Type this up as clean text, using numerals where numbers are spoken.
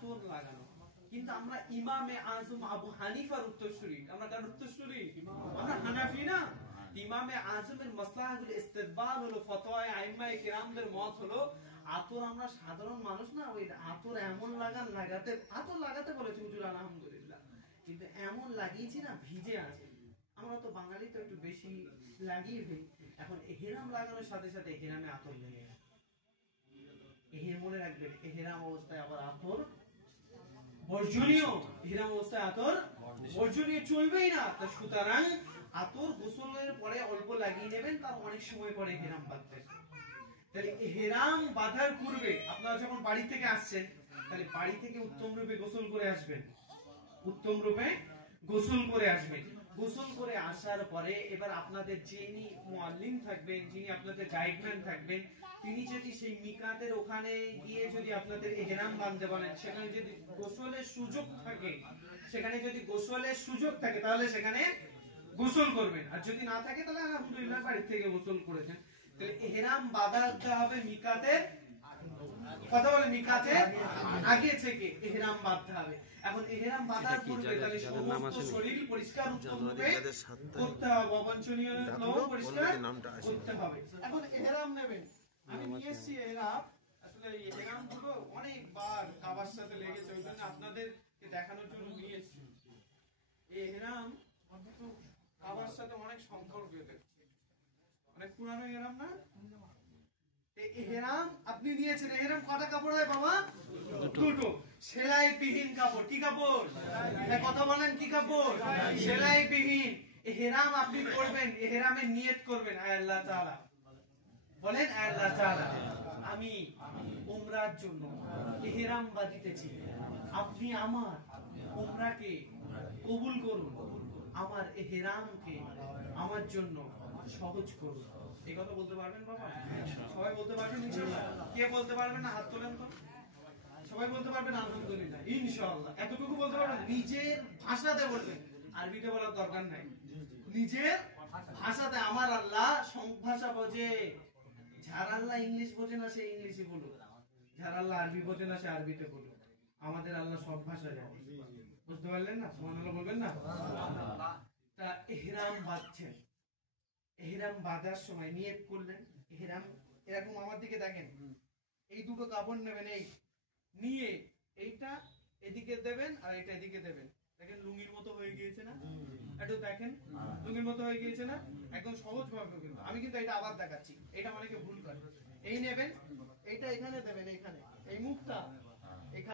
আতর লাগানো। কিন্তু আমরা ইমামে আজম আবু হানিফার উত্তরসূরি, আমরা কার উত্তরসূরি? আমরা হানাফি না। ইমামে আজমের মাসলাহগুলো ইস্তেদবাল হলো, ফতোয়ায়ে আইম্মায়ে কিরামদের মত হলো আতর আমরা সাধারণ মানুষ না, ওই আতর এমন লাগাতে আতর লাগাতে বলেছে হুজুর আলহামদুলিল্লাহ, কিন্তু এমন লাগিয়েছি না ভিজে আছে। আমরা তো বাঙালি তো একটু বেশি লাগিয়ে ফেলি। এখন এহরাম লাগানোর সাথে সাথে এহরামে আতর লেগে গেছে। মনে রাখবেন এহরাম অবস্থায় আবার আতর বর্জনীয়, এহরাম অবস্থায় আতর বর্জনীয়, চলবেই না। সুতরাং আতর গোসলের পরে অল্প লাগিয়ে নেবেন, তার অনেক সময় পরে এহরাম বাঁধবেন। তাহলে এহরাম বাঁধার পূর্বে আপনারা যখন বাড়ি থেকে আসছেন, তাহলে বাড়ি থেকে উত্তম রূপে গোসল করে আসবেন, উত্তম রূপে গোসল করে আসবেন। গোসল করে আসার পরে এবার আপনাদের যিনি মুআল্লিম থাকবেন, যিনি আপনাদের গাইডম্যান থাকবেন, তিনি যদি সেই মিকাতের ওখানে গিয়ে যদি আপনাদের ইহরাম বাঁধতে বলেন, সেখানে যদি গোসলের সুযোগ থাকে, সেখানে যদি গোসলের সুযোগ থাকে তাহলে সেখানে গোসল করবেন। আর যদি না থাকে তাহলে আলহামদুলিল্লাহ বাড়ি থেকে গোসল করেছেন। তাহলে ইহরাম বাঁধতে হবে মিকাতের, কথা বলে মিকাতের আগে থেকে ইহরাম বাঁধতে হবে। এখন ইহরাম বাঁধার পূর্বে তাহলে সমস্ত শরীর পরিষ্কার উত্তমরূপে করতে হবে, অবাঞ্ছনীয় লোম পরিষ্কার করতে হবে। এখন ইহরাম নেবেন, আমি নিয়েছি ইহরাম। আসলে ইহরাম গুলো অনেকবার কাবার সাথে লেগেছে, ওই জন্য আপনাদেরকে দেখানোর জন্য নিয়েছি। এই ইহরাম কিন্তু কাবার সাথে অনেক সম্পর্ক, অনেক পুরানো ইহরাম না। ইহরাম আপনি নিয়েছেন, ইহরাম কটা কাপড় হয় বাবা? দুটো। সেলাই বিহীন কাপড়। কি কাপড়? কথা বলেন কি কাপড়? সেলাই বিহীন। ইহরাম আপনি করবেন, ইহরামের নিয়ত করবেন আয় আল্লাহ তাআলা, বলেন আয় আল্লাহ তাআলা আমি উমরার জন্য ইহরাম বাঁধিতেছি, আপনি আমার উমরাকে কবুল করুন, আমার ইহরামকে আমার জন্য সহজ করুন। এই কথা বলতে পারবেন বাবা? সবাই বলতে পারবেন ইনশাআল্লাহ? কে বলতে পারবেন না হাত তোলেন তো। সবাই বলতে পারবেন আলহামদুলিল্লাহ ইনশাআল্লাহ। এতটুকু বলতে পারবেন, নিজের ভাষাতে বলবেন, আরবিতে বলার দরকার নাই, নিজের ভাষাতে। আমার আল্লাহ ভাষা বোঝে, যার আল্লাহ ইংলিশ বোঝে না সে ইংলিশে বলুক, যার আল্লাহ আরবি বোঝে না সে আরবিতে বলুক। আমাদের আল্লাহ সব ভাষা জানে, বুঝতে পারলেন না? সুবহানাল্লাহ বলবেন না? তা ইহরাম বাঁধছেন, ইহরাম বাঁধার সময় নিয়ত করলেন। ইহরাম এরকম আমার দিকে দেখেন, এই দুটো কাপড় নেবেন, এই নিয়ে এইটা এদিকে দেবেন আর এটা এদিকে দেবেন। দেখেন লুঙ্গির মতো হয়ে গিয়েছে না? একটু দেখেন লুঙ্গির মতো হয়ে গিয়েছে না? একদম সহজ ভাবে। কিন্তু আমি কিন্তু এটা আবার দেখাচ্ছি, এটা অনেকে ভুল করে। এই নেবেন, এইটা এখানে দেবেন, এইখানে এই মুখটা